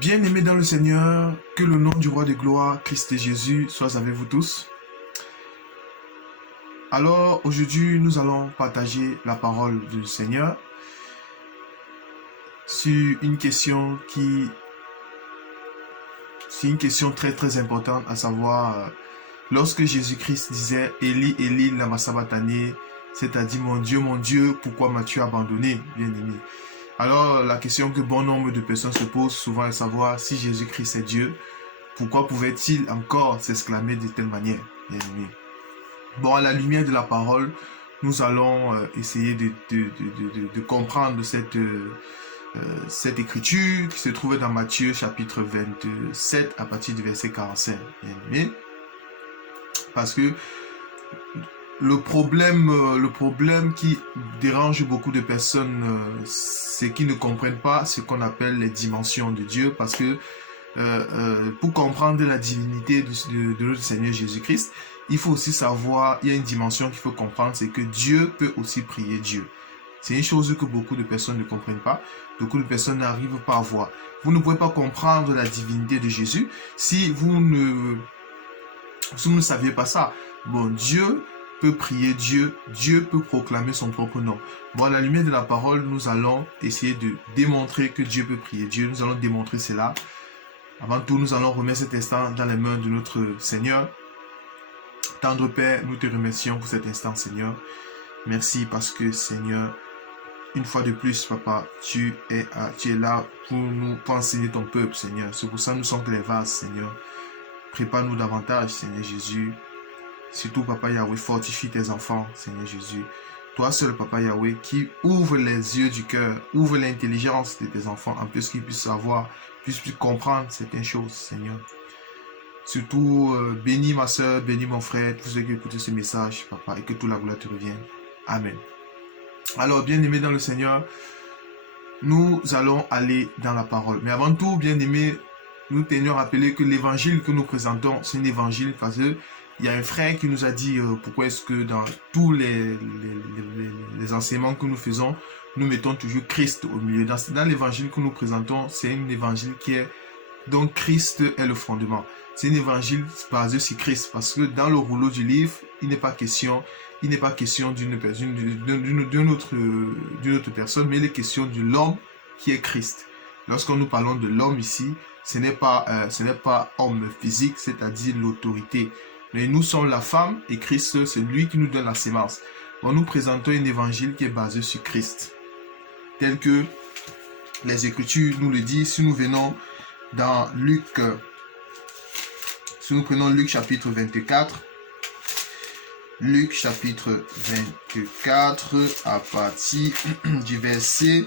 Bien-aimés dans le Seigneur, que le nom du roi de gloire, Christ Jésus, soit avec vous tous. Alors, aujourd'hui, nous allons partager la parole du Seigneur sur une question c'est une question très importante, à savoir, lorsque Jésus-Christ disait « Élie, Élie, lama sabachthani », c'est-à-dire « Mon Dieu, pourquoi m'as-tu abandonné ?» bien-aimé. Alors, la question que bon nombre de personnes se posent souvent est de savoir si Jésus-Christ est Dieu, pourquoi pouvait-il encore s'exclamer de telle manière, bien-aimé. Bon, à la lumière de la parole, nous allons essayer de comprendre cette écriture qui se trouve dans Matthieu chapitre 27 à partir du verset 45. Bien-aimé. Parce que le problème qui dérange beaucoup de personnes, c'est qu'ils ne comprennent pas ce qu'on appelle les dimensions de Dieu. Parce que pour comprendre la divinité de notre Seigneur Jésus-Christ, il faut aussi savoir, il y a une dimension qu'il faut comprendre, c'est que Dieu peut aussi prier Dieu. C'est une chose que beaucoup de personnes ne comprennent pas, beaucoup de personnes n'arrivent pas à voir. Vous ne pouvez pas comprendre la divinité de Jésus si vous ne saviez pas ça. Bon, Dieu peut prier Dieu, Dieu peut proclamer son propre nom. Bon, à la lumière de la parole, nous allons essayer de démontrer que Dieu peut prier Dieu. Nous allons démontrer cela. Avant tout, nous allons remettre cet instant dans les mains de notre Seigneur. Tendre Père, nous te remercions pour cet instant, Seigneur. Merci parce que, Seigneur, une fois de plus, Papa, tu es là pour enseigner ton peuple, Seigneur. C'est pour ça que nous sommes les vases, Seigneur. Prépare-nous davantage, Seigneur Jésus. Surtout, Papa Yahweh, fortifie tes enfants, Seigneur Jésus. Toi seul, Papa Yahweh, qui ouvre les yeux du cœur, ouvre l'intelligence de tes enfants, en plus qu'ils puissent savoir, puissent comprendre certaines choses, Seigneur. Surtout, bénis ma soeur, bénis mon frère, tous ceux qui écoutent ce message, Papa, et que toute la gloire te revienne. Amen. Alors, bien-aimés dans le Seigneur, nous allons aller dans la parole. Mais avant tout, bien-aimés, nous tenions à rappeler que l'évangile que nous présentons, c'est un évangile parce que il y a un frère qui nous a dit pourquoi est-ce que dans tous les enseignements que nous faisons, nous mettons toujours Christ au milieu. Dans l'évangile que nous présentons, c'est un évangile qui est... Donc Christ est le fondement. C'est un évangile basé sur Christ. Parce que dans le rouleau du livre, il n'est pas question d'une autre personne, mais il est question de l'homme qui est Christ. Lorsque nous parlons de l'homme ici, ce n'est pas homme physique, c'est-à-dire l'autorité. Mais nous sommes la femme et Christ, c'est lui qui nous donne la sémence. Donc nous présentons un évangile qui est basé sur Christ. Tel que les Écritures nous le disent, si nous venons dans Luc, si nous prenons Luc chapitre 24, Luc chapitre 24 à partir du verset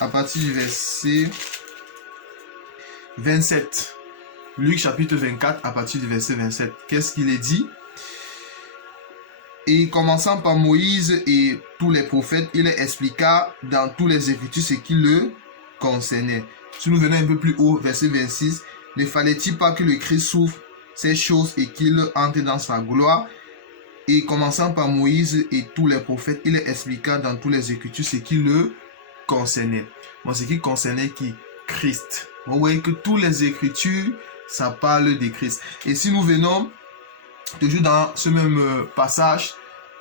à partir du verset 27. Luc chapitre 24 à partir du verset 27. Qu'est-ce qu'il est dit? Et commençant par Moïse et tous les prophètes, il expliqua dans tous les Écritures ce qui le concernait. Si nous venons un peu plus haut, verset 26, ne fallait-il pas que le Christ souffre ces choses et qu'il entre dans sa gloire? Et commençant par Moïse et tous les prophètes, il expliqua dans tous les Écritures ce qui le concernait. Bon, ce qui concernait qui? Christ. Vous voyez que tous les Écritures, ça parle de Christ. Et si nous venons toujours dans ce même passage,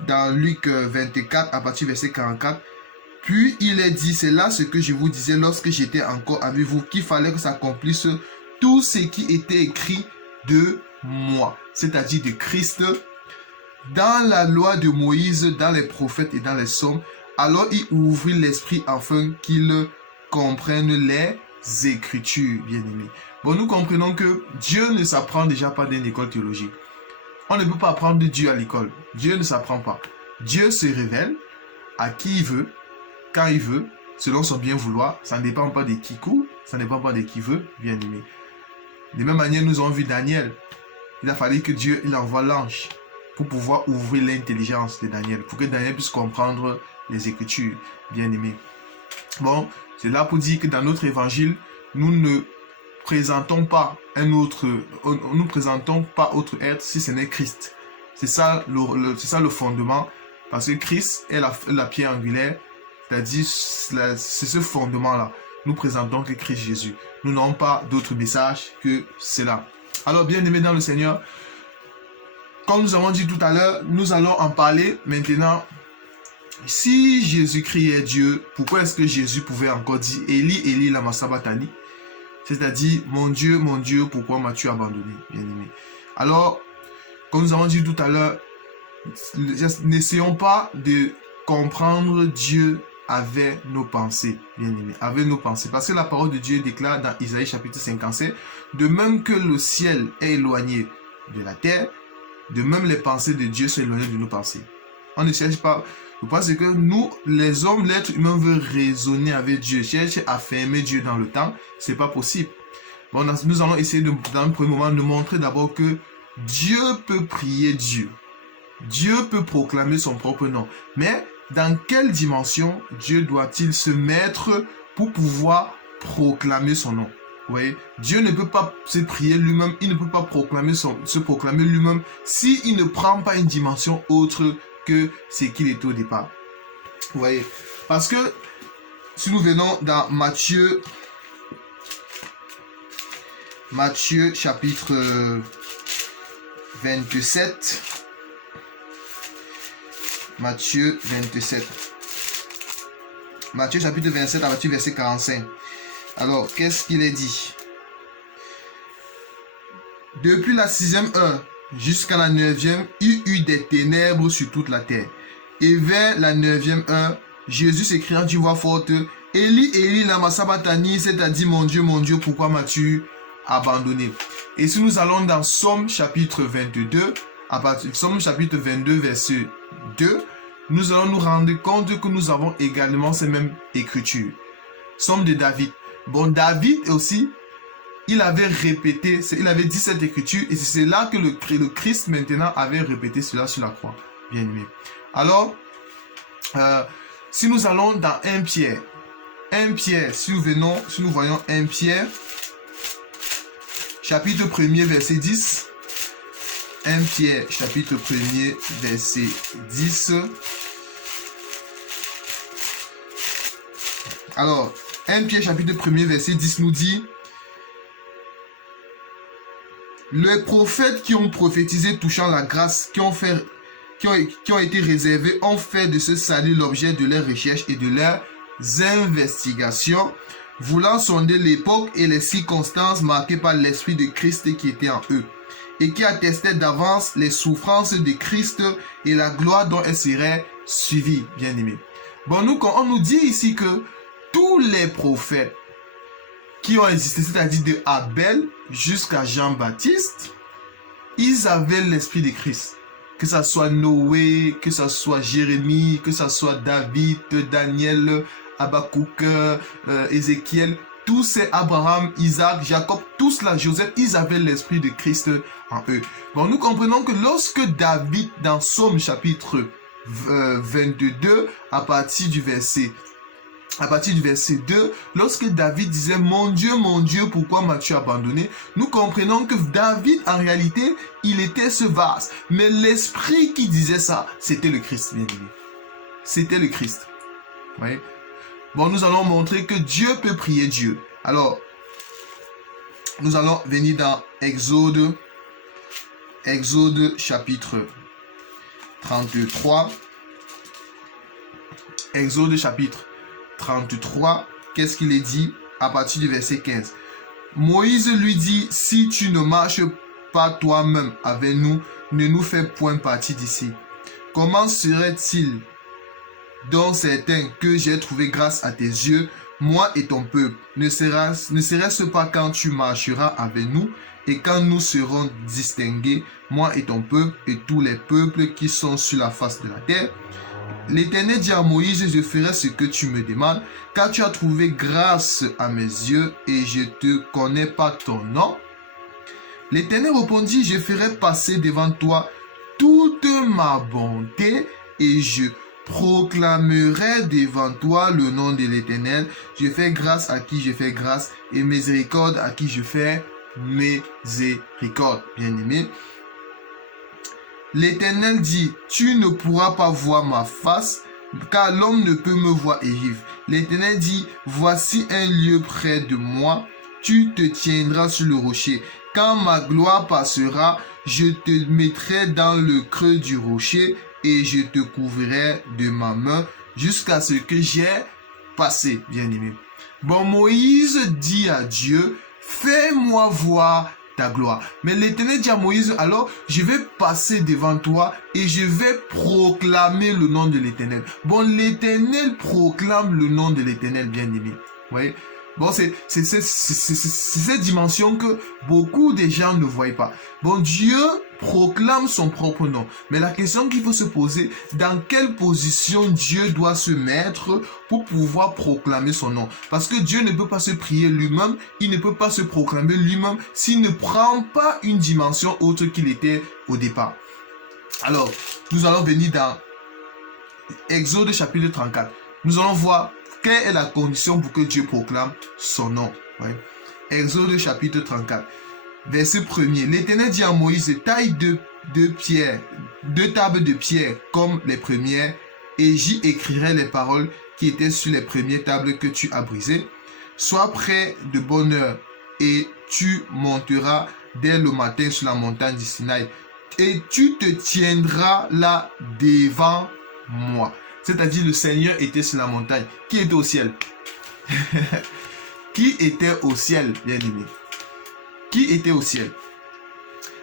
dans Luc 24, à partir du verset 44, puis il est dit, c'est là ce que je vous disais lorsque j'étais encore avec vous, qu'il fallait que s'accomplisse tout ce qui était écrit de moi, c'est-à-dire de Christ, dans la loi de Moïse, dans les prophètes et dans les psaumes. Alors il ouvrit l'esprit afin qu'il comprenne les Écritures, bien-aimés. Bon, nous comprenons que Dieu ne s'apprend déjà pas dans une école théologique. On ne peut pas apprendre de Dieu à l'école. Dieu ne s'apprend pas. Dieu se révèle à qui il veut, quand il veut, selon son bien vouloir. Ça ne dépend pas de qui court, ça ne dépend pas de qui veut, bien-aimé. De même manière, nous avons vu Daniel. Il a fallu que Dieu envoie l'ange pour pouvoir ouvrir l'intelligence de Daniel, pour que Daniel puisse comprendre les Écritures, bien-aimé. Bon, c'est là pour dire que dans notre évangile, nous ne présentons pas autre être si ce n'est Christ. C'est ça le fondement, parce que Christ est la pierre angulaire, C'est-à-dire, c'est ce fondement-là. Nous présentons que Christ Jésus. Nous n'avons pas d'autre message que cela. Alors, bien aimés dans le Seigneur, comme nous avons dit tout à l'heure, nous allons en parler maintenant. Si Jésus-Christ est Dieu, pourquoi est-ce que Jésus pouvait encore dire Eli, Eli, lama sabachthani? C'est-à-dire, mon Dieu, pourquoi m'as-tu abandonné, bien-aimé? Alors, comme nous avons dit tout à l'heure, n'essayons pas de comprendre Dieu avec nos pensées, bien-aimés, avec nos pensées. Parce que la parole de Dieu déclare dans Isaïe chapitre 57, de même que le ciel est éloigné de la terre, de même les pensées de Dieu sont éloignées de nos pensées. On ne cherche pas, parce que nous, les hommes, l'être humain veut raisonner avec Dieu, cherche à fermer Dieu dans le temps, c'est pas possible. Bon, nous allons essayer dans un premier moment de montrer d'abord que Dieu peut prier Dieu. Dieu peut proclamer son propre nom. Mais dans quelle dimension Dieu doit-il se mettre pour pouvoir proclamer son nom? Vous voyez, Dieu ne peut pas se prier lui-même, il ne peut pas se proclamer lui-même s'il ne prend pas une dimension autre que ce qu'il était au départ. Vous voyez, parce que si nous venons dans Matthieu chapitre 27, Matthieu chapitre 27 à partir du verset 45. Alors, qu'est-ce qu'il est dit? Depuis la 6e heure jusqu'à la 9e, il y eut des ténèbres sur toute la terre. Et vers la 9e heure, Jésus s'écria d'une voix forte, Eli, Eli, lama sabachthani, c'est-à-dire, mon Dieu, pourquoi m'as-tu abandonné? Et si nous allons dans Somme chapitre 22, à partir de Somme chapitre 22, verset 2, nous allons nous rendre compte que nous avons également ces mêmes écritures. Somme de David. Bon, David aussi, il avait dit cette écriture et c'est là que le Christ maintenant avait répété cela sur la croix. Bien aimé. Alors, si nous allons dans 1 Pierre, si nous voyons 1 Pierre, chapitre 1er, verset 10, 1 Pierre, chapitre 1er, verset 10. Alors, 1 Pierre, chapitre 1er, verset 10 nous dit, les prophètes qui ont prophétisé touchant la grâce, qui ont été réservés, ont fait de ce salut l'objet de leurs recherches et de leurs investigations, voulant sonder l'époque et les circonstances marquées par l'Esprit de Christ qui était en eux, et qui attestait d'avance les souffrances de Christ et la gloire dont elles seraient suivies, bien-aimés. Bon, on nous dit ici que tous les prophètes qui ont existé, c'est-à-dire de Abel jusqu'à Jean-Baptiste, ils avaient l'Esprit de Christ. Que ce soit Noé, que ce soit Jérémie, que ce soit David, Daniel, Habakkuk, Ézéchiel, tous ces Abraham, Isaac, Jacob, tous là, Joseph, ils avaient l'Esprit de Christ en eux. Bon, nous comprenons que lorsque David, dans Somme chapitre 22, à partir du verset 2, lorsque David disait « Mon Dieu, pourquoi m'as-tu abandonné ?» Nous comprenons que David, en réalité, il était ce vase. Mais l'esprit qui disait ça, c'était le Christ, bien aimé. C'était le Christ. Vous voyez? Bon, nous allons montrer que Dieu peut prier Dieu. Alors, nous allons venir dans Exode chapitre 33. Exode chapitre 33, qu'est-ce qu'il est dit à partir du verset 15? Moïse lui dit, si tu ne marches pas toi-même avec nous, ne nous fais point partie d'ici. Comment serait-il donc certain que j'ai trouvé grâce à tes yeux, moi et ton peuple? Ne serait-ce pas quand tu marcheras avec nous et quand nous serons distingués, moi et ton peuple et tous les peuples qui sont sur la face de la terre? L'Éternel dit à Moïse, je ferai ce que tu me demandes, car tu as trouvé grâce à mes yeux et je te connais pas ton nom. L'Éternel répondit, je ferai passer devant toi toute ma bonté et je proclamerai devant toi le nom de l'Éternel. Je fais grâce à qui je fais grâce et miséricorde à qui je fais miséricorde. Bien-aimé. L'Éternel dit, tu ne pourras pas voir ma face, car l'homme ne peut me voir et vivre. L'Éternel dit, voici un lieu près de moi, tu te tiendras sur le rocher. Quand ma gloire passera, je te mettrai dans le creux du rocher et je te couvrirai de ma main jusqu'à ce que j'ai passé, bien-aimé. Bon, Moïse dit à Dieu, fais-moi voir ta gloire. Mais l'Éternel dit à Moïse, alors je vais passer devant toi et je vais proclamer le nom de l'Éternel. Bon, l'Éternel proclame le nom de l'Éternel, bien-aimé. Vous voyez? Bon, c'est cette dimension que beaucoup de gens ne voient pas. Bon, Dieu proclame son propre nom. Mais la question qu'il faut se poser, dans quelle position Dieu doit se mettre pour pouvoir proclamer son nom? Parce que Dieu ne peut pas se prier lui-même, il ne peut pas se proclamer lui-même s'il ne prend pas une dimension autre qu'il était au départ. Alors, nous allons venir dans Exode chapitre 34. Nous allons voir quelle est la condition pour que Dieu proclame son nom. Ouais. Exode chapitre 34, verset 1er. L'Éternel dit à Moïse, taille deux tables de pierre comme les premières, et j'y écrirai les paroles qui étaient sur les premières tables que tu as brisées. Sois prêt de bonne heure, et tu monteras dès le matin sur la montagne du Sinaï, et tu te tiendras là devant moi. C'est-à-dire le Seigneur était sur la montagne. Qui était au ciel? Qui était au ciel, bien-aimé? Qui était au ciel?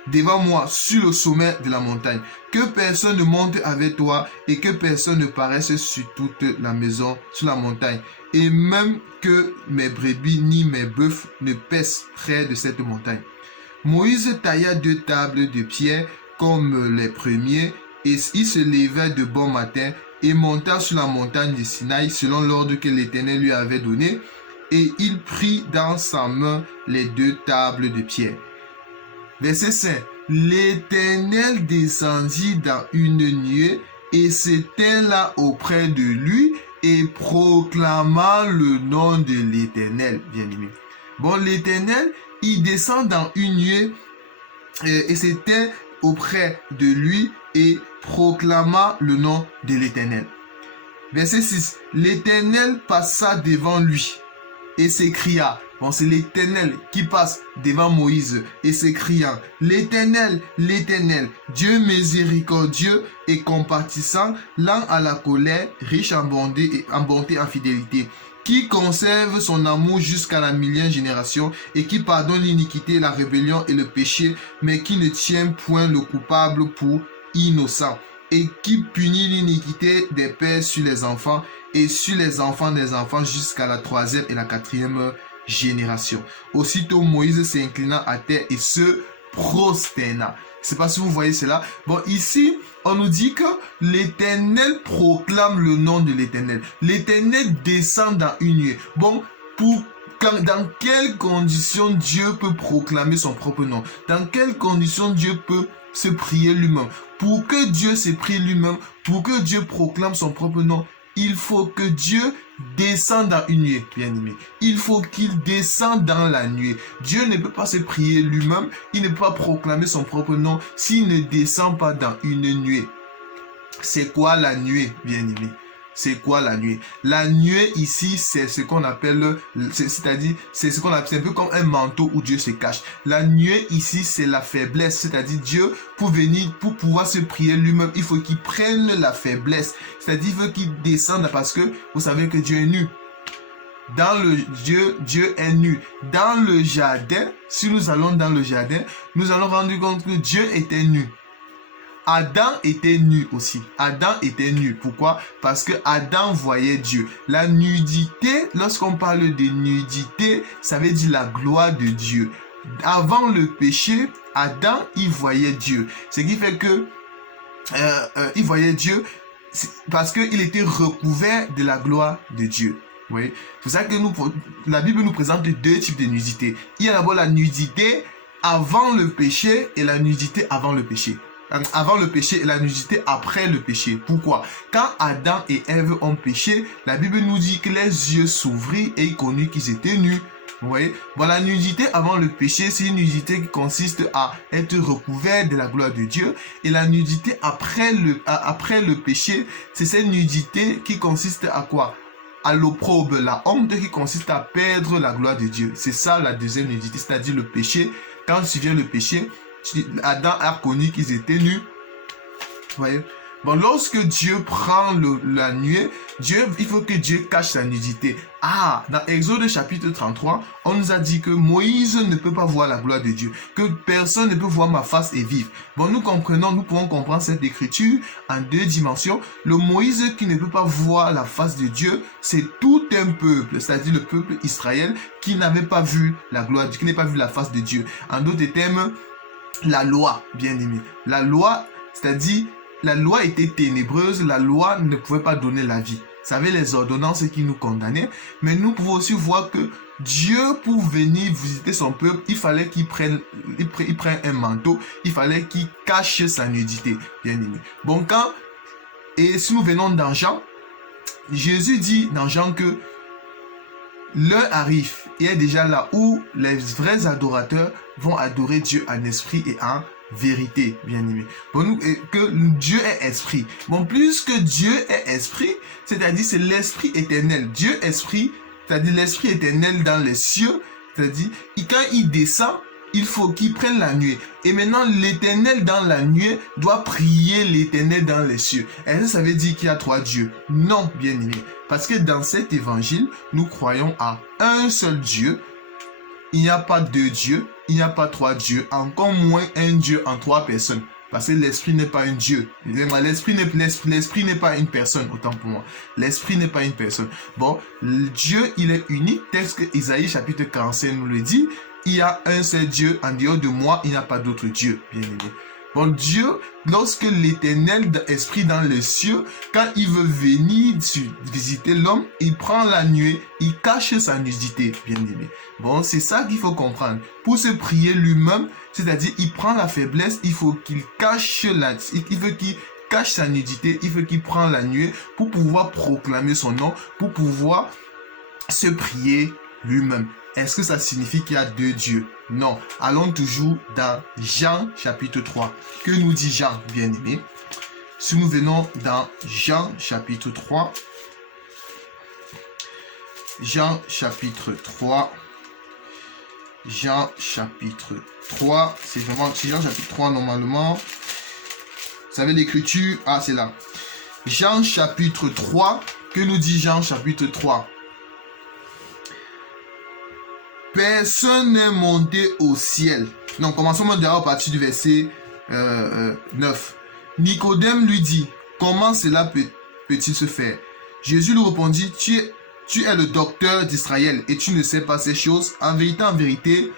Devant moi, sur le sommet de la montagne. Que personne ne monte avec toi et que personne ne paraisse sur toute la maison, sur la montagne. Et même que mes brebis ni mes bœufs ne paissent près de cette montagne. Moïse tailla deux tables de pierre comme les premiers et il se leva de bon matin et monta sur la montagne du Sinaï selon l'ordre que l'Éternel lui avait donné, et il prit dans sa main les deux tables de pierre. Verset 5. L'Éternel descendit dans une nuée et s'étint là auprès de lui et proclama le nom de l'Éternel, bien-aimé. Bon, l'Éternel, il descend dans une nuée et s'étint auprès de lui et proclama le nom de l'Éternel. Verset 6. L'Éternel passa devant lui et s'écria. Bon, c'est l'Éternel qui passe devant Moïse et s'écriant, l'Éternel, l'Éternel, Dieu miséricordieux et compatissant, lent à la colère, riche en bonté et en fidélité, qui conserve son amour jusqu'à la millième génération et qui pardonne l'iniquité, la rébellion et le péché, mais qui ne tient point le coupable pour innocent, et qui punit l'iniquité des pères sur les enfants et sur les enfants des enfants jusqu'à la troisième et la quatrième génération. Aussitôt Moïse s'inclina à terre et se prosterna. Je ne sais pas si vous voyez cela. Bon, ici, on nous dit que l'Éternel proclame le nom de l'Éternel. L'Éternel descend dans une nuée. Bon, dans quelles conditions Dieu peut proclamer son propre nom? Dans quelles conditions Dieu peut se prier lui-même? Pour que Dieu se prie lui-même, pour que Dieu proclame son propre nom, il faut que Dieu descende dans une nuée, bien-aimé. Il faut qu'il descende dans la nuée. Dieu ne peut pas se prier lui-même, il ne peut pas proclamer son propre nom s'il ne descend pas dans une nuée. C'est quoi la nuée, bien-aimé? C'est quoi la nuée? La nuée ici, c'est ce qu'on appelle, c'est-à-dire, c'est ce qu'on appelle, c'est un peu comme un manteau où Dieu se cache. La nuée ici, c'est la faiblesse, c'est-à-dire Dieu, pour pouvoir se prier lui-même, il faut qu'il prenne la faiblesse, c'est-à-dire il faut qu'il descende parce que vous savez que Dieu est nu. Dieu est nu. Dans le jardin, si nous allons dans le jardin, nous allons rendre compte que Dieu était nu. Adam était nu aussi. Adam était nu. Pourquoi? Parce que Adam voyait Dieu. La nudité, lorsqu'on parle de nudité, ça veut dire la gloire de Dieu. Avant le péché, Adam, il voyait Dieu. Ce qui fait que il voyait Dieu parce qu'il était recouvert de la gloire de Dieu. Oui. C'est ça que la Bible nous présente deux types de nudité. Il y a d'abord la nudité avant le péché et la nudité avant le péché. Avant le péché et la nudité après le péché. Pourquoi? Quand Adam et Ève ont péché, la Bible nous dit que les yeux s'ouvrirent et ils connurent qu'ils étaient nus. Vous voyez? Bon, la nudité avant le péché, c'est une nudité qui consiste à être recouvert de la gloire de Dieu. Et la nudité après le péché, c'est cette nudité qui consiste à quoi? À l'opprobre, la honte qui consiste à perdre la gloire de Dieu. C'est ça la deuxième nudité, c'est-à-dire le péché. Quand survient le péché, Adam a connu qu'ils étaient nus. Vous voyez? Bon, lorsque Dieu prend la nuée, il faut que Dieu cache sa nudité. Ah, dans Exode chapitre 33, on nous a dit que Moïse ne peut pas voir la gloire de Dieu, que personne ne peut voir ma face et vivre. Bon, nous pouvons comprendre cette écriture en deux dimensions. Le Moïse qui ne peut pas voir la face de Dieu, c'est tout un peuple, c'est-à-dire le peuple Israël qui n'avait pas vu la gloire, qui n'a pas vu la face de Dieu. En d'autres termes, la loi, bien aimé. La loi, c'est-à-dire la loi était ténébreuse, la loi ne pouvait pas donner la vie. Vous savez, les ordonnances qui nous condamnaient. Mais nous pouvons aussi voir que Dieu, pour venir visiter son peuple, il fallait qu'il prenne un manteau, il fallait qu'il cache sa nudité, bien aimé. Bon, et si nous venons dans Jean, Jésus dit dans Jean que l'heure arrive et est déjà là où les vrais adorateurs vont adorer Dieu en esprit et en vérité, bien aimé. Bon, que Dieu est esprit. Bon, plus que Dieu est esprit, c'est-à-dire c'est l'esprit éternel. Dieu esprit, c'est-à-dire l'esprit éternel dans les cieux, c'est-à-dire quand il descend, il faut qu'il prenne la nuée. Et maintenant, l'éternel dans la nuée doit prier l'éternel dans les cieux. Est-ce que ça veut dire qu'il y a trois dieux? Non, bien aimé. Parce que dans cet évangile, nous croyons à un seul Dieu. Il n'y a pas deux dieux, il n'y a pas trois dieux, encore moins un Dieu en trois personnes. Parce que l'esprit n'est pas un Dieu. L'esprit n'est pas une personne, autant pour moi. L'esprit n'est pas une personne. Bon, Dieu, il est unique, tel que Isaïe chapitre 45 nous le dit. Il y a un seul Dieu, en dehors de moi, il n'y a pas d'autre Dieu, bien aimé. Bon, Dieu, lorsque l'éternel esprit dans les cieux, quand il veut venir visiter l'homme, il prend la nuée, il cache sa nudité, bien aimé. Bon, c'est ça qu'il faut comprendre. Pour se prier lui-même, c'est-à-dire, il prend la faiblesse, il faut qu'il cache sa nudité, il faut qu'il prenne la nuée pour pouvoir proclamer son nom, pour pouvoir se prier lui-même. Est-ce que ça signifie qu'il y a deux dieux? Non. Allons toujours dans Jean chapitre 3. Que nous dit Jean, bien aimé? Si nous venons dans Jean chapitre 3. Jean chapitre 3. Jean chapitre 3. C'est vraiment Jean chapitre 3 normalement. Vous savez l'écriture? Ah, c'est là. Jean chapitre 3. Que nous dit Jean chapitre 3? Personne n'est monté au ciel. Non, commençons déjà à partir du verset 9. Nicodème lui dit, comment cela peut-il se faire? Jésus lui répondit, tu es le docteur d'Israël et tu ne sais pas ces choses. En vérité,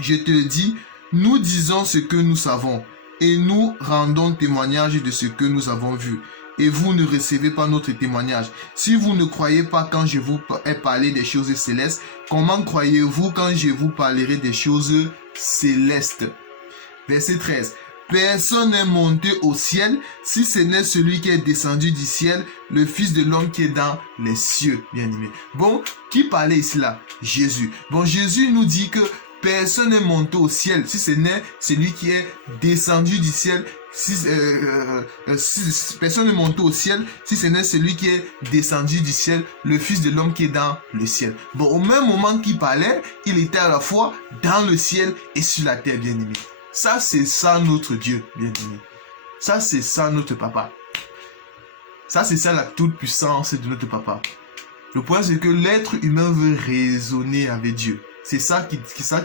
je te dis, nous disons ce que nous savons et nous rendons témoignage de ce que nous avons vu. Et vous ne recevez pas notre témoignage. Si vous ne croyez pas quand je vous ai parlé des choses célestes, comment croyez-vous quand je vous parlerai des choses célestes? Verset 13. Personne n'est monté au ciel, si ce n'est celui qui est descendu du ciel, le Fils de l'homme qui est dans les cieux, bien aimé. Bon, qui parlait ici là? Jésus. Bon, Jésus nous dit que personne n'est monté au ciel, si ce n'est celui qui est descendu du ciel. Personne ne monte au ciel si ce n'est celui qui est descendu du ciel, le Fils de l'homme qui est dans le ciel. Bon, au même moment qu'il parlait, il était à la fois dans le ciel et sur la terre, bien aimé. Ça, c'est ça notre Dieu, bien aimé. Ça, c'est ça notre papa. Ça, c'est ça la toute puissance de notre papa. Le point, c'est que l'être humain veut raisonner avec Dieu. C'est ça qui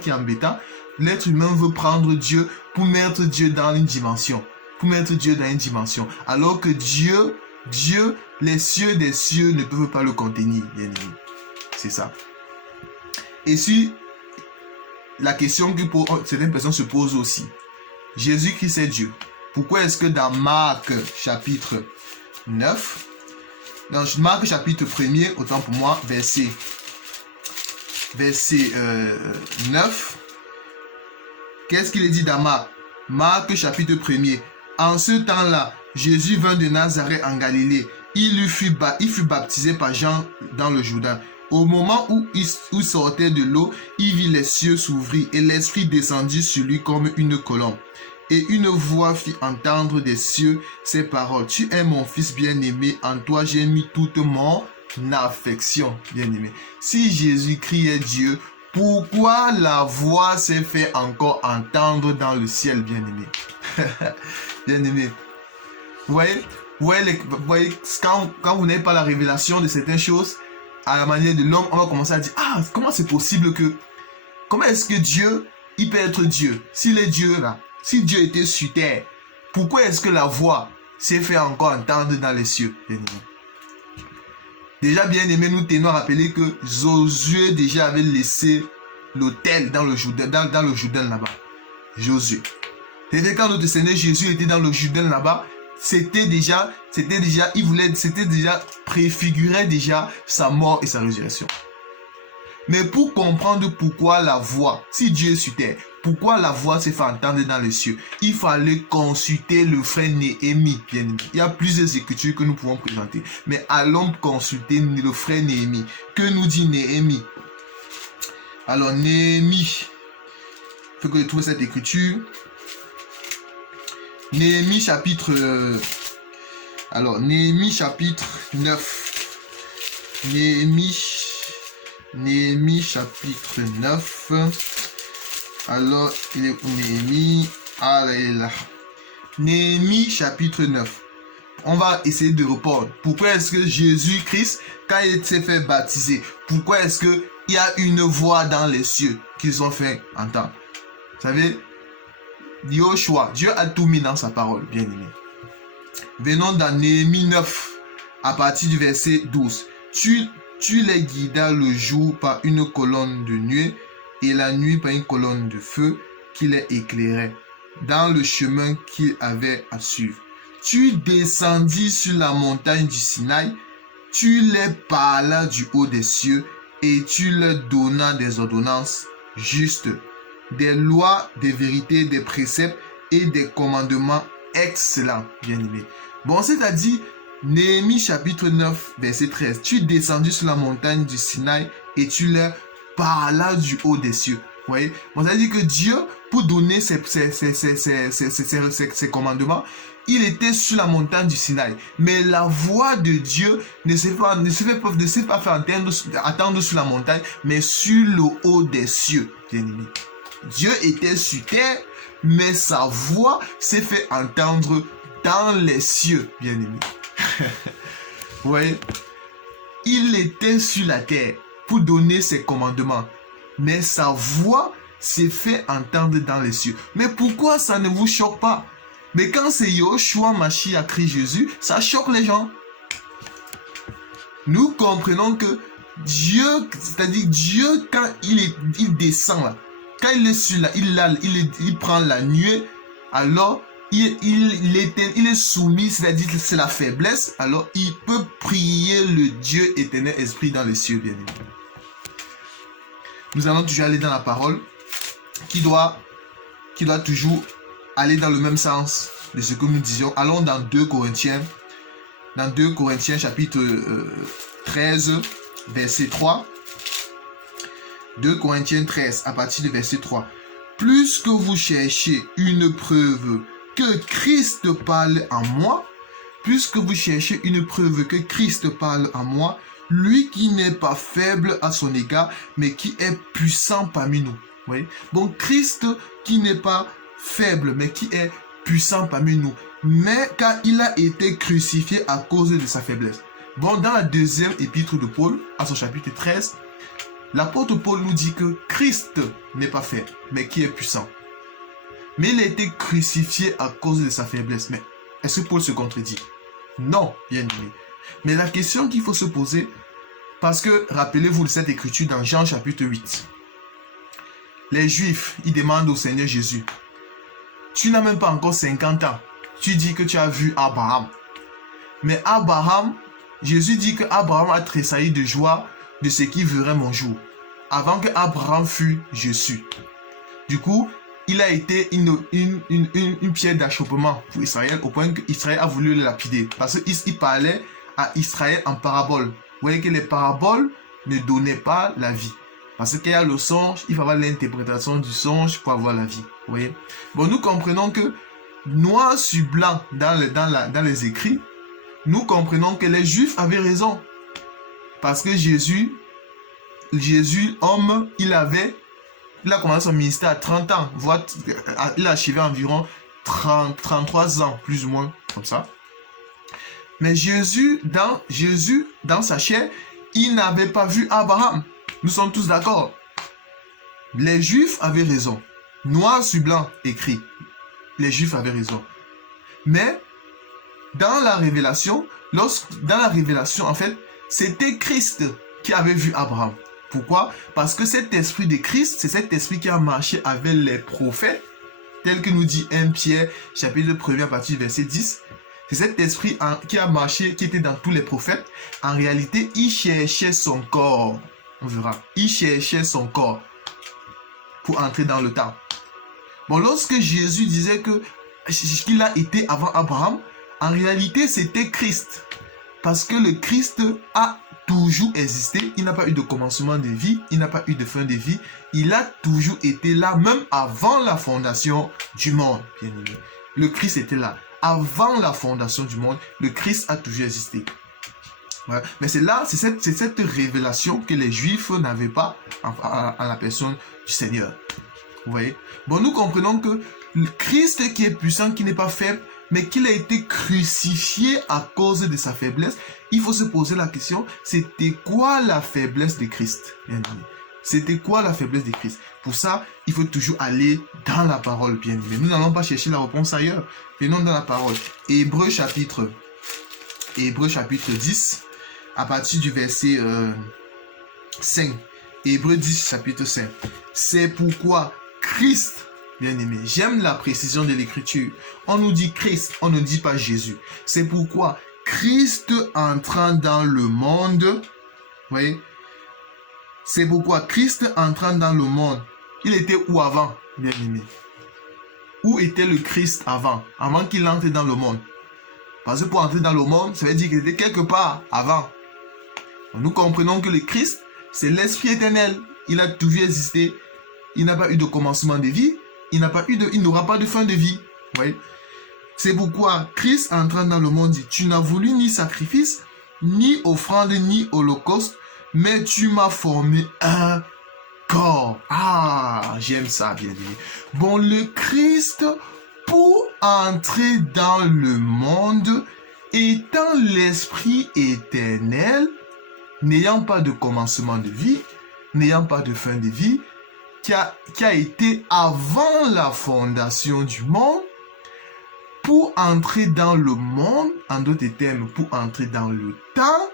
est embêtant. L'être humain veut prendre Dieu pour mettre Dieu dans une dimension. Alors que Dieu, les cieux des cieux ne peuvent pas le contenir, bien aimé. C'est ça. Et si la question que certaines personnes se posent aussi, Jésus-Christ est Dieu. Pourquoi est-ce que dans Marc chapitre 9, dans Marc chapitre 1er, autant pour moi, verset 9, qu'est-ce qu'il est dit dans Marc? Marc chapitre 1er. En ce temps-là, Jésus vint de Nazareth en Galilée. Il fut baptisé par Jean dans le Jourdain. Au moment où il sortait de l'eau, il vit les cieux s'ouvrir et l'Esprit descendit sur lui comme une colombe. Et une voix fit entendre des cieux ces paroles. Tu es mon fils bien-aimé, en toi j'ai mis toute mon affection. Bien-aimé. Si Jésus-Christ est Dieu, pourquoi la voix s'est fait encore entendre dans le ciel, bien-aimé? Bien-aimé. Vous voyez, quand vous n'avez pas la révélation de certaines choses, à la manière de l'homme, on va commencer à dire, ah, comment c'est possible que, comment est-ce que Dieu, il peut être Dieu? S'il est Dieu là, si Dieu était sur terre, pourquoi est-ce que la voix s'est fait encore entendre dans les cieux, bien-aimé? Déjà, bien-aimé, nous tenons à rappeler que Josué déjà avait laissé l'autel dans le Jourdain là-bas. Josué. C'était quand notre Seigneur Jésus était dans le Jourdain là-bas, c'était déjà préfigurait déjà sa mort et sa résurrection. Mais pour comprendre pourquoi la voix, si Dieu est sur terre, pourquoi la voix s'est fait entendre dans les cieux, il fallait consulter le frère Néhémie. Il y a plusieurs écritures que nous pouvons présenter, mais allons consulter le frère Néhémie. Que nous dit Néhémie? Alors Néhémie, il faut que je trouve cette écriture. Néhémie chapitre 9. Néhémie chapitre 9. Alors, il est où Néhémie? Ah là, il est là. Néhémie chapitre 9. On va essayer de répondre. Pourquoi est-ce que Jésus-Christ, quand il s'est fait baptiser, pourquoi est-ce qu'il y a une voix dans les cieux qu'ils ont fait entendre? Vous savez, Yoshua, Dieu a tout mis dans sa parole, bien aimé. Venons dans Néhémie 9, à partir du verset 12. Tu les guidas le jour par une colonne de nuée et la nuit par une colonne de feu qui les éclairait dans le chemin qu'ils avaient à suivre. Tu descendis sur la montagne du Sinaï, tu les parlas du haut des cieux et tu leur donnas des ordonnances justes, des lois, des vérités, des préceptes et des commandements excellents, bien-aimés. Bon, c'est-à-dire, Néhémie chapitre 9, verset 13. Tu descendis sur la montagne du Sinaï et tu leur parlas du haut des cieux. Vous voyez? Bon, c'est-à-dire que Dieu, pour donner ses commandements, il était sur la montagne du Sinaï. Mais la voix de Dieu ne s'est pas fait attendre sur la montagne, mais sur le haut des cieux, bien-aimé. Dieu était sur terre, mais sa voix s'est fait entendre dans les cieux, bien-aimé. Vous voyez? Il était sur la terre pour donner ses commandements, mais sa voix s'est fait entendre dans les cieux. Mais pourquoi ça ne vous choque pas? Mais quand c'est Yoshua Mashiach Christ Jésus, ça choque les gens. Nous comprenons que Dieu, c'est-à-dire Dieu, quand il descend là, quand il est sur là, il prend la nuée, alors il est soumis, c'est-à-dire que c'est la faiblesse, alors il peut prier le Dieu éternel esprit dans les cieux, bien aimé. Nous allons toujours aller dans la parole qui doit toujours aller dans le même sens de ce que nous disions. Allons dans 2 Corinthiens. Dans 2 Corinthiens chapitre 13, verset 3. 2 Corinthiens 13, à partir du verset 3. Plus que vous cherchez une preuve que Christ parle en moi, plus que vous cherchez une preuve que Christ parle en moi, lui qui n'est pas faible à son égard, mais qui est puissant parmi nous. Oui? Donc Christ qui n'est pas faible, mais qui est puissant parmi nous. Mais car il a été crucifié à cause de sa faiblesse. Bon, dans la deuxième épître de Paul, à son chapitre 13, l'apôtre Paul nous dit que Christ n'est pas faible, mais qui est puissant. Mais il a été crucifié à cause de sa faiblesse. Mais est-ce que Paul se contredit? Non, bien aimé. Mais la question qu'il faut se poser, parce que rappelez-vous de cette écriture dans Jean chapitre 8. Les Juifs, ils demandent au Seigneur Jésus, tu n'as même pas encore 50 ans. Tu dis que tu as vu Abraham. Mais Abraham, Jésus dit que Abraham a tressailli de joie de ce qui verrait mon jour. Avant que Abraham fût, je suis. Du coup, il a été une pierre d'achoppement pour Israël, au point qu'Israël a voulu le lapider. Parce qu'il parlait à Israël en parabole. Vous voyez que les paraboles ne donnait pas la vie. Parce qu'il y a le songe, il faut avoir l'interprétation du songe pour avoir la vie. Vous voyez? Bon, nous comprenons que noir sur blanc dans les écrits, nous comprenons que les Juifs avaient raison. Parce que Jésus, homme, il a commencé son ministère à 30 ans. Il a achevé environ 33 ans, plus ou moins, comme ça. Mais Jésus, dans sa chair, il n'avait pas vu Abraham. Nous sommes tous d'accord. Les Juifs avaient raison. Noir sur blanc écrit. Les Juifs avaient raison. Mais dans la révélation, en fait, c'était Christ qui avait vu Abraham. Pourquoi? Parce que cet esprit de Christ, c'est cet esprit qui a marché avec les prophètes, tel que nous dit 1 Pierre, chapitre 1, à partir du verset 10. C'est cet esprit qui a marché, qui était dans tous les prophètes. En réalité, il cherchait son corps. On verra. Il cherchait son corps pour entrer dans le temps. Bon, lorsque Jésus disait qu'il a été avant Abraham, en réalité, c'était Christ. Parce que le Christ a toujours existé. Il n'a pas eu de commencement de vie. Il n'a pas eu de fin de vie. Il a toujours été là, même avant la fondation du monde. Bien aimé. Le Christ était là. Avant la fondation du monde, le Christ a toujours existé. Ouais. Mais c'est cette révélation que les Juifs n'avaient pas à la personne du Seigneur. Vous voyez? Bon, nous comprenons que le Christ qui est puissant, qui n'est pas faible, mais qu'il a été crucifié à cause de sa faiblesse, il faut se poser la question, c'était quoi la faiblesse de Christ? C'était quoi la faiblesse de Christ? Pour ça, il faut toujours aller dans la parole, bien aimé. Nous n'allons pas chercher la réponse ailleurs. Venons dans la parole. Hébreux chapitre 10, à partir du verset 5. Hébreux 10, chapitre 5. C'est pourquoi Christ, bien aimé, j'aime la précision de l'écriture. On nous dit Christ, on ne dit pas Jésus. C'est pourquoi Christ entrant dans le monde, vous voyez, c'est pourquoi Christ entrant dans le monde, il était où avant, bien aimé? Où était le Christ avant qu'il entre dans le monde? Parce que pour entrer dans le monde, ça veut dire qu'il était quelque part avant. Nous comprenons que le Christ, c'est l'Esprit éternel. Il a toujours existé. Il n'a pas eu de commencement de vie. Il n'aura pas de fin de vie. Vous voyez? C'est pourquoi Christ entrant dans le monde dit, tu n'as voulu ni sacrifice, ni offrande, ni holocauste, mais tu m'as formé un corps. Ah, j'aime ça, bien aimé. Bon, le Christ, pour entrer dans le monde, étant l'Esprit éternel, n'ayant pas de commencement de vie, n'ayant pas de fin de vie, qui a été avant la fondation du monde, pour entrer dans le monde, en d'autres termes, pour entrer dans le temps,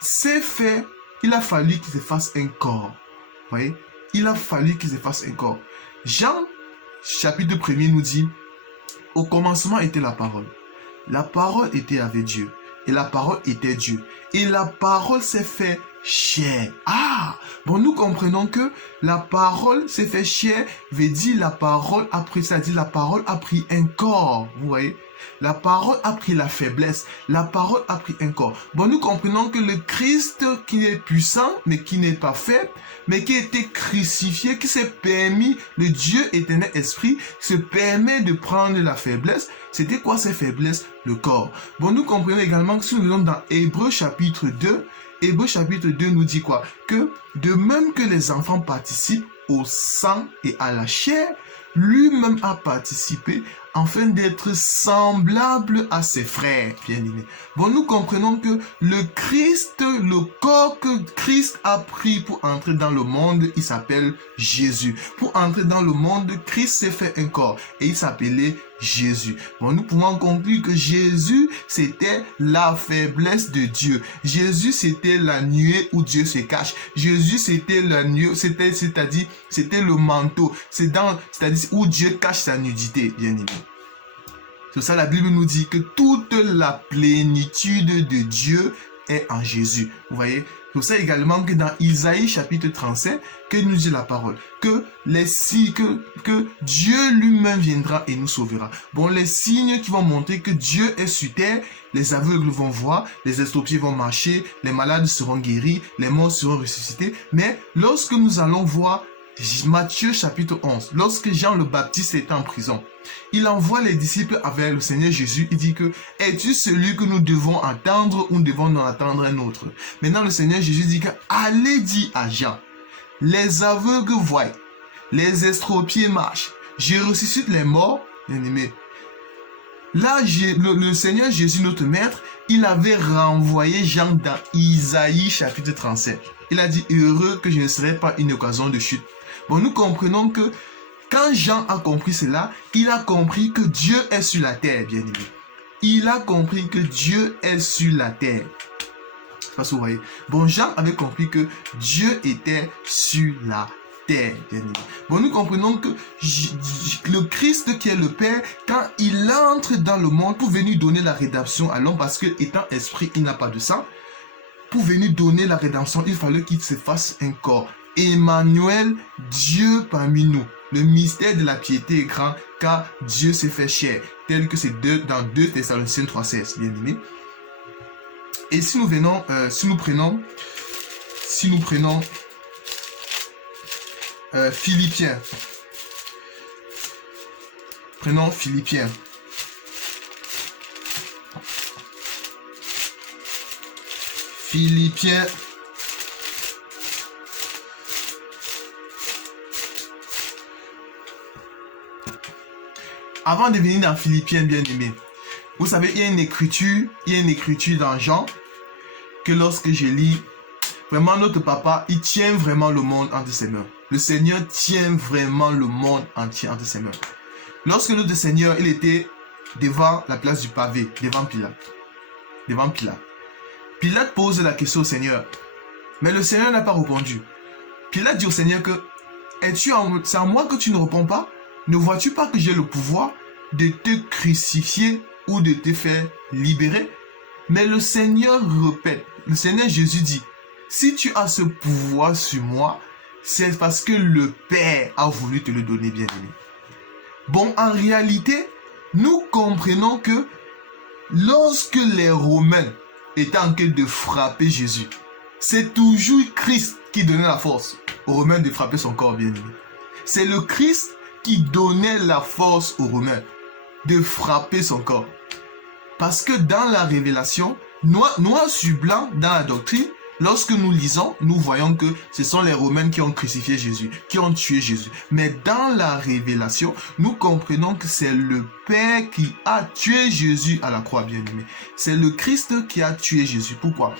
c'est fait. Il a fallu qu'il se fasse un corps. Vous voyez? Il a fallu qu'il se fasse un corps. Jean, chapitre 1er, nous dit, au commencement était la parole. La parole était avec Dieu. Et la parole était Dieu. Et la parole s'est fait chair. Ah! Bon, nous comprenons que la parole s'est fait chair, veut dire la parole a pris, c'est-à-dire la parole a pris un corps. Vous voyez? La parole a pris la faiblesse. La parole a pris un corps. Bon, nous comprenons que le Christ qui est puissant, mais qui n'est pas faible, mais qui a été crucifié, qui s'est permis, le Dieu éternel esprit, se permet de prendre la faiblesse. C'était quoi ces faiblesses? Le corps. Bon, nous comprenons également que si nous venons dans Hébreux chapitre 2, Hébreux chapitre 2 nous dit quoi? Que de même que les enfants participent au sang et à la chair, lui-même a participé afin d'être semblable à ses frères bien-aimés. Bon, nous comprenons que le Christ, le corps que Christ a pris pour entrer dans le monde, il s'appelle Jésus. Pour entrer dans le monde, Christ s'est fait un corps et il s'appelait Jésus. Bon, nous pouvons conclure que Jésus, c'était la faiblesse de Dieu. Jésus, c'était la nuée où Dieu se cache. Jésus, c'était la nuée, c'est-à-dire, c'était le manteau. C'est-à-dire où Dieu cache sa nudité, bien aimé. C'est ça, la Bible nous dit que toute la plénitude de Dieu est en Jésus. Vous voyez? C'est pour ça également que dans Isaïe chapitre 37, que nous dit la parole, que les signes, que Dieu lui-même viendra et nous sauvera. Bon, les signes qui vont montrer que Dieu est sur terre, les aveugles vont voir, les estropiés vont marcher, les malades seront guéris, les morts seront ressuscités. Mais lorsque nous allons voir Matthieu chapitre 11, lorsque Jean le Baptiste était en prison, il envoie les disciples avec le Seigneur Jésus. Il dit que, es-tu celui que nous devons attendre ou nous devons en attendre un autre? Maintenant, le Seigneur Jésus dit que, allez dire à Jean, les aveugles voient, les estropiés marchent, je ressuscite les morts, bien aimé. Là, le Seigneur Jésus, notre maître, il avait renvoyé Jean dans Isaïe chapitre 37. Il a dit, heureux que je ne serai pas une occasion de chute. Bon, nous comprenons que quand Jean a compris cela, il a compris que Dieu est sur la terre, bien aimé. Il a compris que Dieu est sur la terre. Parce que vous voyez, bon, Jean avait compris que Dieu était sur la terre, bien aimé. Bon, nous comprenons que le Christ qui est le Père, quand il entre dans le monde pour venir donner la rédemption à l'homme, parce que étant esprit, il n'a pas de sang, pour venir donner la rédemption, il fallait qu'il se fasse un corps. Emmanuel, Dieu parmi nous. Le mystère de la piété est grand, car Dieu s'est fait chair, tel que c'est dans 2 Thessaloniciens 3,16, bien aimé. Et si nous prenons Philippiens. Prenons Philippiens. Philippiens. Avant de venir dans Philippiens, bien aimé, vous savez, il y a une écriture dans Jean, que lorsque je lis, vraiment notre papa, il tient vraiment le monde entre ses mains. Le Seigneur tient vraiment le monde entier entre ses mains. Lorsque notre Seigneur, il était devant la place du pavé, devant Pilate. Pilate pose la question au Seigneur, mais le Seigneur n'a pas répondu. Pilate dit au Seigneur que, c'est à moi que tu ne réponds pas? Ne vois-tu pas que j'ai le pouvoir de te crucifier ou de te faire libérer? Mais le Seigneur répète, le Seigneur Jésus dit, si tu as ce pouvoir sur moi, c'est parce que le Père a voulu te le donner, bien aimé. Bon, en réalité, nous comprenons que lorsque les Romains étaient en train de frapper Jésus, c'est toujours Christ qui donnait la force aux Romains de frapper son corps, bien aimé. C'est le Christ qui donnait la force aux Romains de frapper son corps. Parce que dans la révélation, noir sur blanc, dans la doctrine, lorsque nous lisons, nous voyons que ce sont les Romains qui ont crucifié Jésus, qui ont tué Jésus. Mais dans la révélation, nous comprenons que c'est le Père qui a tué Jésus à la croix, bien aimé. C'est le Christ qui a tué Jésus. Pourquoi?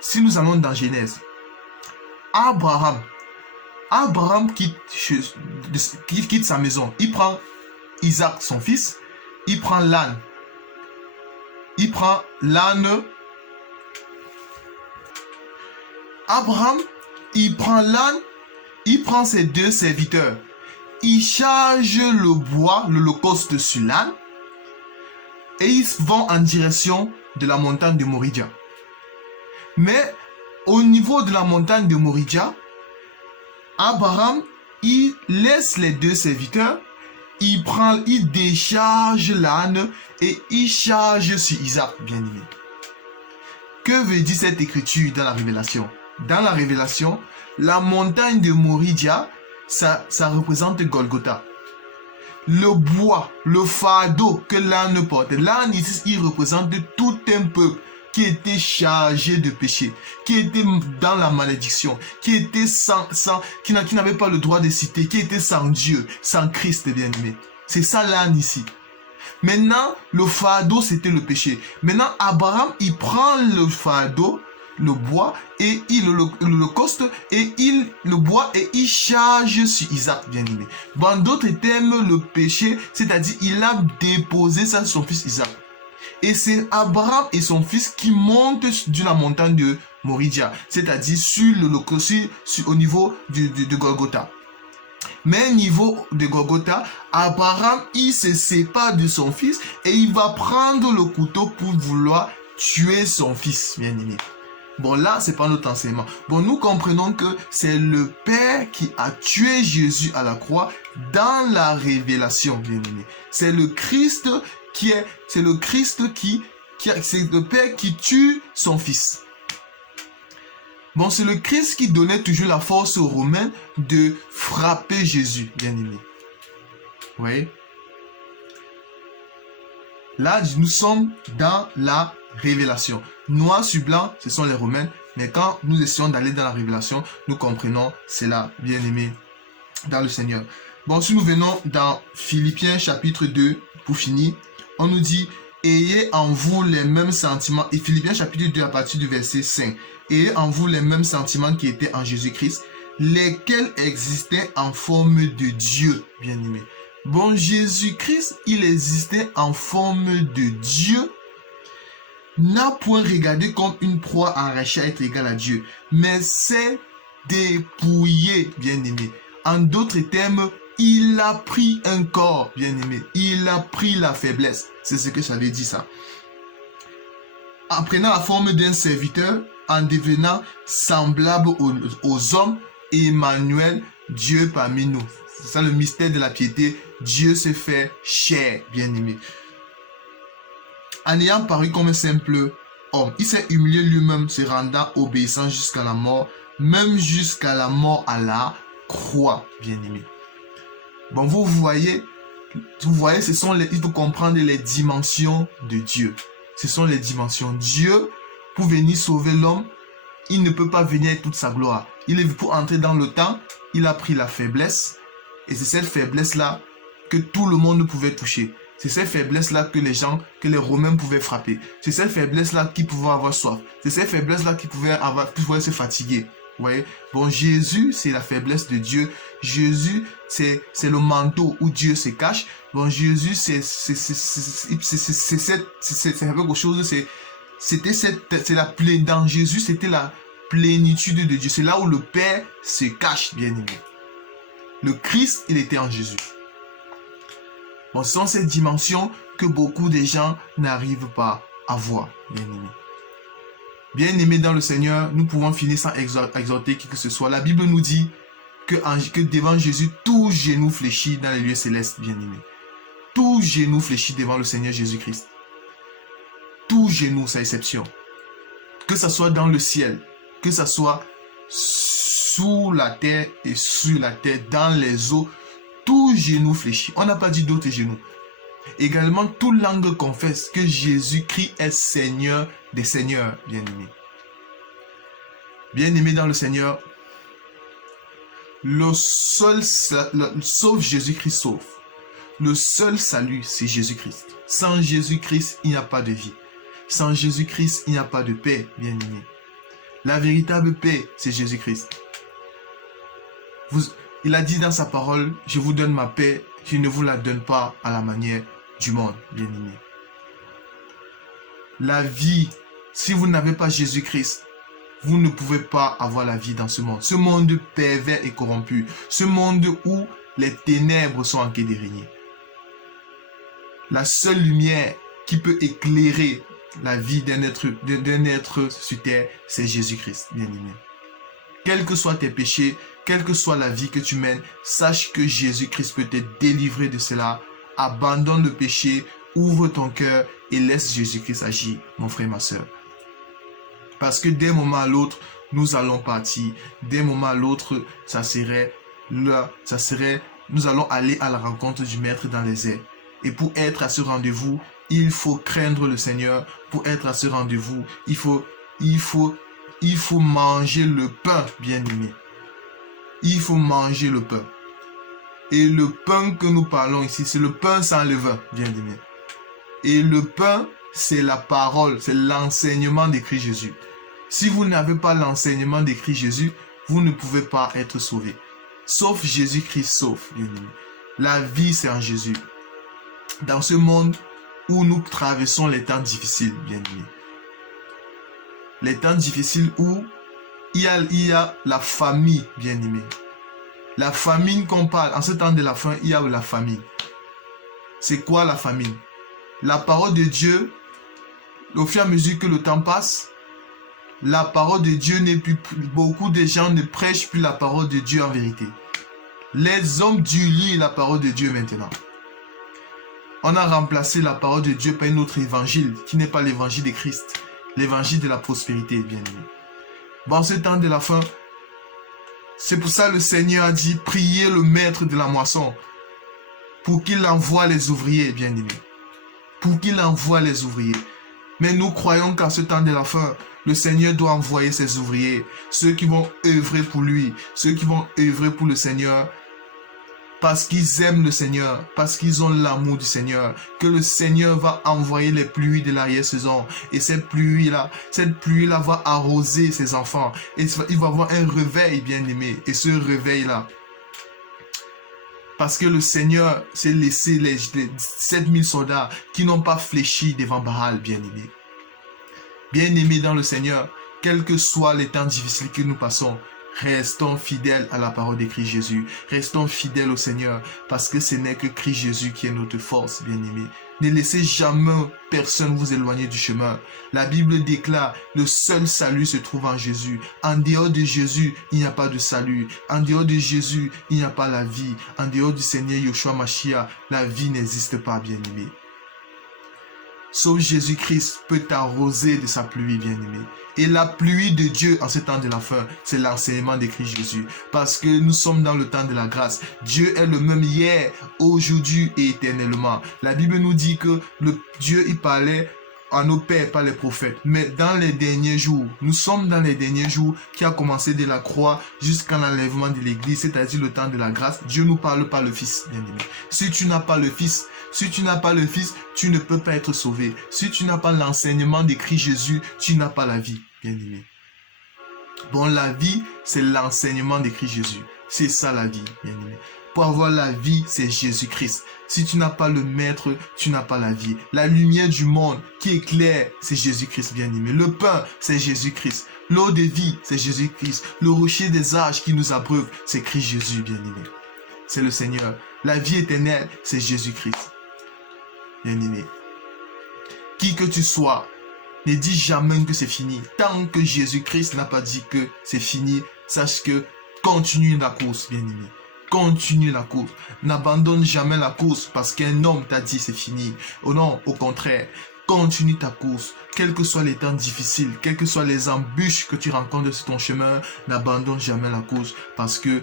Si nous allons dans Genèse, Abraham quitte sa maison. Il prend Isaac, son fils. Il prend l'âne. Abraham, il prend l'âne. Il prend ses 2 serviteurs. Il charge le bois, l'holocauste sur l'âne. Et ils vont en direction de la montagne de Moridia. Mais au niveau de la montagne de Moridia, Abraham, il laisse les 2 serviteurs, il décharge l'âne et il charge sur Isaac, bien aimé. Que veut dire cette écriture dans la révélation? Dans la révélation, la montagne de Moridia, ça représente Golgotha. Le bois, le fardeau que l'âne porte, l'âne ici, il représente tout un peuple qui était chargé de péché, qui était dans la malédiction, qui était qui n'avait pas le droit de citer, qui était sans Dieu, sans Christ, bien aimé. C'est ça l'âne ici. Maintenant, le fardeau, c'était le péché. Maintenant, Abraham, il prend le fardeau, le bois, et l'holocauste, et le bois, et il charge sur Isaac, bien aimé. En d'autres termes, le péché, c'est-à-dire, il a déposé ça sur son fils Isaac. Et c'est Abraham et son fils qui montent sur la montagne de Moridia, c'est-à-dire au niveau de Golgotha. Mais au niveau de Golgotha, Abraham, il se sépare de son fils et il va prendre le couteau pour vouloir tuer son fils, bien aimé. Bon, là, c'est pas notre enseignement. Bon, nous comprenons que c'est le Père qui a tué Jésus à la croix dans la révélation, bien aimé. C'est le Christ c'est le Père qui tue son Fils. Bon, c'est le Christ qui donnait toujours la force aux Romains de frapper Jésus, bien aimé. Vous voyez? Là, nous sommes dans la révélation. Noir sur blanc, ce sont les Romains. Mais quand nous essayons d'aller dans la révélation, nous comprenons cela, bien aimé, dans le Seigneur. Bon, si nous venons dans Philippiens chapitre 2, pour finir, on nous dit, ayez en vous les mêmes sentiments. Et Philippiens chapitre 2, à partir du verset 5. Ayez en vous les mêmes sentiments qui étaient en Jésus-Christ, lesquels existaient en forme de Dieu, bien aimé. Bon, Jésus-Christ, il existait en forme de Dieu, n'a point regardé comme une proie arrachée à être égal à Dieu, mais s'est dépouillé, bien aimé. En d'autres termes, il a pris un corps, bien aimé. Il a pris la faiblesse. C'est ce que ça veut dire, ça. En prenant la forme d'un serviteur, en devenant semblable aux hommes, Emmanuel, Dieu parmi nous. C'est ça le mystère de la piété. Dieu se fait chair, bien-aimé. En ayant paru comme un simple homme, il s'est humilié lui-même, se rendant obéissant jusqu'à la mort, même jusqu'à la mort à la croix, bien-aimé. Bon, vous voyez, il faut comprendre les dimensions de Dieu. Ce sont les dimensions. Dieu, pour venir sauver l'homme, il ne peut pas venir avec toute sa gloire. Il est pour entrer dans le temps, il a pris la faiblesse. Et c'est cette faiblesse-là que tout le monde pouvait toucher. C'est cette faiblesse-là que les Romains pouvaient frapper. C'est cette faiblesse-là qui pouvait avoir soif. C'est cette faiblesse-là qui pouvait se fatiguer. Vous voyez? Bon, Jésus, c'est la faiblesse de Dieu. Jésus, c'est le manteau où Dieu se cache. Bon, Jésus, c'est quelque chose, dans Jésus, c'était la plénitude de Dieu. C'est là où le Père se cache, bien aimé. Le Christ, il était en Jésus. Bon, ce sont ces dimensions que beaucoup de gens n'arrivent pas à voir, bien aimé. Bien aimé dans le Seigneur, nous pouvons finir sans exhorter qui que ce soit. La Bible nous dit que devant Jésus, tout genou fléchit dans les lieux célestes, bien aimé. Tout genou fléchit devant le Seigneur Jésus-Christ. Tout genou, sans exception. Que ce soit dans le ciel, que ce soit sous la terre et sur la terre, dans les eaux, tout genou fléchit. On n'a pas dit d'autres genoux. Également, toute langue confesse que Jésus-Christ est Seigneur des Seigneurs, bien-aimé. Bien-aimé dans le Seigneur, sauf Jésus-Christ sauve. Le seul salut, c'est Jésus-Christ. Sans Jésus-Christ, il n'y a pas de vie. Sans Jésus-Christ, il n'y a pas de paix, bien-aimé. La véritable paix, c'est Jésus-Christ. Il a dit dans sa parole, je vous donne ma paix, je ne vous la donne pas à la manière du monde, bien-aimé. La vie, si vous n'avez pas Jésus-Christ, vous ne pouvez pas avoir la vie dans ce monde. Ce monde pervers et corrompu. Ce monde où les ténèbres sont en quai de régner. La seule lumière qui peut éclairer la vie d'un être sur terre, c'est Jésus-Christ, bien-aimé. Quels que soient tes péchés, quelle que soit la vie que tu mènes, sache que Jésus-Christ peut te délivrer de cela. Abandonne le péché, ouvre ton cœur et laisse Jésus-Christ agir, mon frère, ma soeur. Parce que d'un moment à l'autre, nous allons partir. D'un moment à l'autre, nous allons aller à la rencontre du Maître dans les airs. Et pour être à ce rendez-vous, il faut craindre le Seigneur. Pour être à ce rendez-vous, il faut manger le pain, bien-aimé. Il faut manger le pain. Et le pain que nous parlons ici, c'est le pain sans levain, bien-aimé. Et le pain, c'est la parole, c'est l'enseignement de Christ Jésus. Si vous n'avez pas l'enseignement de Christ Jésus, vous ne pouvez pas être sauvé. Sauf Jésus-Christ sauve, bien-aimé. La vie, c'est en Jésus. Dans ce monde où nous traversons les temps difficiles, bien-aimé. Les temps difficiles où il y a la famine, bien-aimé. La famine qu'on parle, en ce temps de la faim, il y a la famine. C'est quoi la famine? La parole de Dieu, au fur et à mesure que le temps passe, la parole de Dieu n'est plus... Beaucoup de gens ne prêchent plus la parole de Dieu en vérité. Les hommes du lisent la parole de Dieu maintenant. On a remplacé la parole de Dieu par un autre évangile qui n'est pas l'évangile de Christ. L'évangile de la prospérité, bien aimé. Bon, ce temps de la fin, c'est pour ça que le Seigneur a dit, priez le maître de la moisson pour qu'il envoie les ouvriers, bien aimé. Pour qu'il envoie les ouvriers. Mais nous croyons qu'à ce temps de la fin, le Seigneur doit envoyer ses ouvriers, ceux qui vont œuvrer pour lui, ceux qui vont œuvrer pour le Seigneur, parce qu'ils aiment le Seigneur, parce qu'ils ont l'amour du Seigneur, que le Seigneur va envoyer les pluies de l'arrière-saison. Et cette pluie-là va arroser ses enfants. Et il va avoir un réveil, bien-aimé. Et ce réveil-là, parce que le Seigneur s'est laissé les 7000 soldats qui n'ont pas fléchi devant Baal, bien-aimé. Bien-aimé dans le Seigneur, quels que soient les temps difficiles que nous passons, restons fidèles à la parole de Christ Jésus. Restons fidèles au Seigneur, parce que ce n'est que Christ Jésus qui est notre force, bien-aimé. Ne laissez jamais personne vous éloigner du chemin. La Bible déclare, le seul salut se trouve en Jésus. En dehors de Jésus, il n'y a pas de salut. En dehors de Jésus, il n'y a pas la vie. En dehors du Seigneur Yeshua Mashiach, la vie n'existe pas, bien-aimé. Sauf Jésus-Christ peut t'arroser de sa pluie, bien-aimé. Et la pluie de Dieu en ce temps de la fin, c'est l'enseignement de Christ Jésus. Parce que nous sommes dans le temps de la grâce. Dieu est le même hier, aujourd'hui et éternellement. La Bible nous dit que Dieu, il parlait à nos pères par les prophètes. Mais dans les derniers jours, nous sommes dans les derniers jours qui a commencé de la croix jusqu'à l'enlèvement de l'église, c'est-à-dire le temps de la grâce. Dieu nous parle par le Fils, bien-aimé. Si tu n'as pas le Fils, tu ne peux pas être sauvé. Si tu n'as pas l'enseignement de Christ Jésus, tu n'as pas la vie, bien-aimé. Bon, la vie, c'est l'enseignement de Christ Jésus. C'est ça la vie, bien-aimé. Pour avoir la vie, c'est Jésus-Christ. Si tu n'as pas le Maître, tu n'as pas la vie. La lumière du monde qui éclaire, c'est Jésus-Christ, bien-aimé. Le pain, c'est Jésus-Christ. L'eau de vie, c'est Jésus-Christ. Le rocher des âges qui nous abreuve, c'est Christ Jésus, bien-aimé. C'est le Seigneur. La vie éternelle, c'est Jésus-Christ. Bien-aimé. Qui que tu sois, ne dis jamais que c'est fini. Tant que Jésus-Christ n'a pas dit que c'est fini, sache que continue la course, bien-aimé. Continue la course. N'abandonne jamais la course parce qu'un homme t'a dit c'est fini. Oh non, au contraire. Continue ta course. Quels que soient les temps difficiles, quelles que soient les embûches que tu rencontres sur ton chemin, n'abandonne jamais la course parce que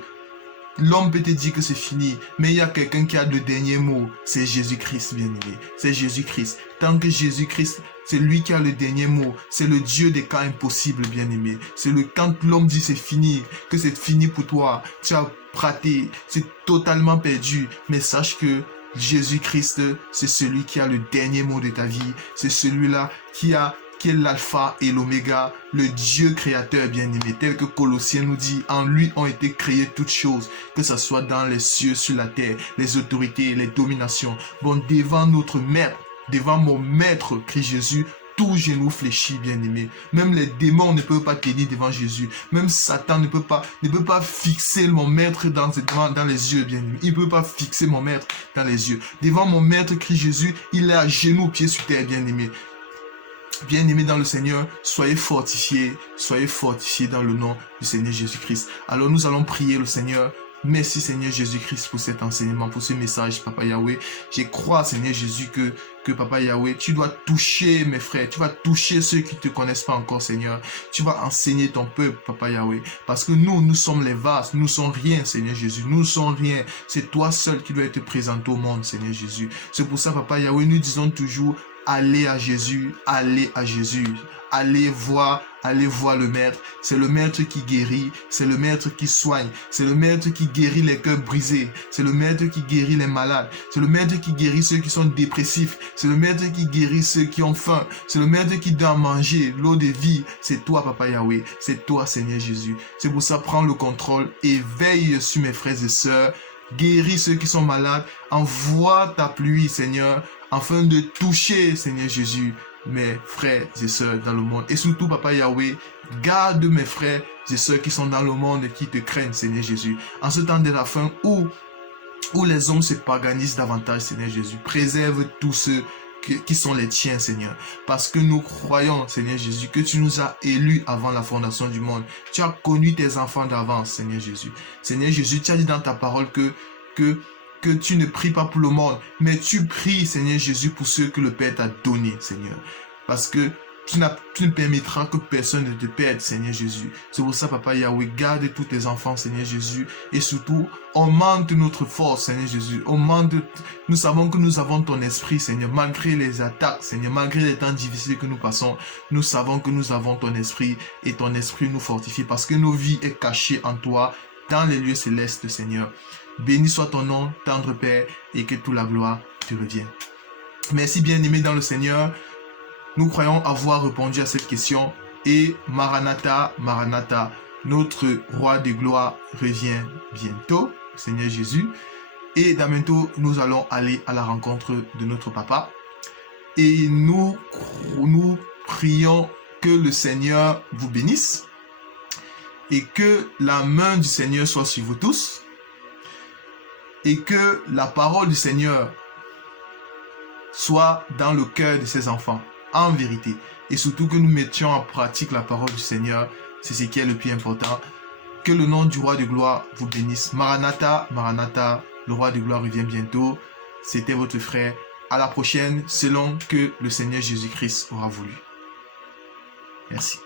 l'homme peut te dire que c'est fini, mais il y a quelqu'un qui a le dernier mot. C'est Jésus-Christ, bien-aimé. C'est Jésus-Christ. Tant que Jésus-Christ, c'est lui qui a le dernier mot. C'est le Dieu des cas impossibles, bien-aimé. C'est quand l'homme dit c'est fini, que c'est fini pour toi. Tu as raté, c'est totalement perdu. Mais sache que Jésus-Christ, c'est celui qui a le dernier mot de ta vie. C'est celui-là qui est l'alpha et l'oméga, le Dieu créateur bien-aimé, tel que Colossiens nous dit, en lui ont été créées toutes choses, que ce soit dans les cieux, sur la terre, les autorités, les dominations. Bon, devant notre maître, devant mon maître, Christ Jésus, tout genou fléchit, bien-aimé. Même les démons ne peuvent pas tenir devant Jésus. Même Satan ne peut pas fixer mon maître dans les yeux, bien-aimé. Il ne peut pas fixer mon maître dans les yeux. Devant mon maître, Christ Jésus, il est à genoux, pieds sur terre, bien-aimé. Bien-aimés dans le Seigneur, soyez fortifiés dans le nom du Seigneur Jésus-Christ. Alors nous allons prier le Seigneur. Merci Seigneur Jésus-Christ pour cet enseignement, pour ce message, Papa Yahweh. Je crois Seigneur Jésus que Papa Yahweh, tu dois toucher mes frères, tu vas toucher ceux qui ne te connaissent pas encore Seigneur. Tu vas enseigner ton peuple, Papa Yahweh. Parce que nous sommes les vases, nous ne sommes rien Seigneur Jésus, nous ne sommes rien. C'est toi seul qui dois être présenté au monde Seigneur Jésus. C'est pour ça Papa Yahweh, nous disons toujours, allez à Jésus, allez à Jésus. Allez voir le Maître. C'est le Maître qui guérit, c'est le Maître qui soigne, c'est le Maître qui guérit les cœurs brisés, c'est le Maître qui guérit les malades, c'est le Maître qui guérit ceux qui sont dépressifs, c'est le Maître qui guérit ceux qui ont faim, c'est le Maître qui doit manger l'eau de vie. C'est toi, Papa Yahweh, c'est toi, Seigneur Jésus. C'est pour ça, prends le contrôle et veille sur mes frères et sœurs. Guéris ceux qui sont malades, envoie ta pluie, Seigneur, afin de toucher, Seigneur Jésus, mes frères et sœurs dans le monde. Et surtout, Papa Yahweh, garde mes frères et sœurs qui sont dans le monde et qui te craignent, Seigneur Jésus. En ce temps de la fin où les hommes se paganisent davantage, Seigneur Jésus, préserve tous ceux qui sont les tiens, Seigneur. Parce que nous croyons, Seigneur Jésus, que tu nous as élus avant la fondation du monde. Tu as connu tes enfants d'avance, Seigneur Jésus. Seigneur Jésus, tu as dit dans ta parole que tu ne pries pas pour le monde, mais tu pries, Seigneur Jésus, pour ceux que le Père t'a donné, Seigneur. Parce que tu ne permettras que personne ne te perde, Seigneur Jésus. C'est pour ça, Papa Yahweh, garde tous tes enfants, Seigneur Jésus. Et surtout, augmente notre force, Seigneur Jésus. Nous savons que nous avons ton esprit, Seigneur. Malgré les attaques, Seigneur, malgré les temps difficiles que nous passons, nous savons que nous avons ton esprit. Et ton esprit nous fortifie parce que nos vies sont cachées en toi, dans les lieux célestes, Seigneur. Béni soit ton nom, tendre Père, et que toute la gloire te revienne. Merci, bien-aimé dans le Seigneur. Nous croyons avoir répondu à cette question. Et Maranatha, Maranatha, notre roi de gloire revient bientôt, Seigneur Jésus. Et dans bientôt, nous allons aller à la rencontre de notre papa. Et nous prions que le Seigneur vous bénisse. Et que la main du Seigneur soit sur vous tous. Et que la parole du Seigneur soit dans le cœur de ses enfants. En vérité, et surtout que nous mettions en pratique la parole du Seigneur, c'est ce qui est le plus important. Que le nom du roi de gloire vous bénisse. Maranatha, Maranatha, le roi de gloire revient bientôt. C'était votre frère. À la prochaine, selon que le Seigneur Jésus-Christ aura voulu. Merci.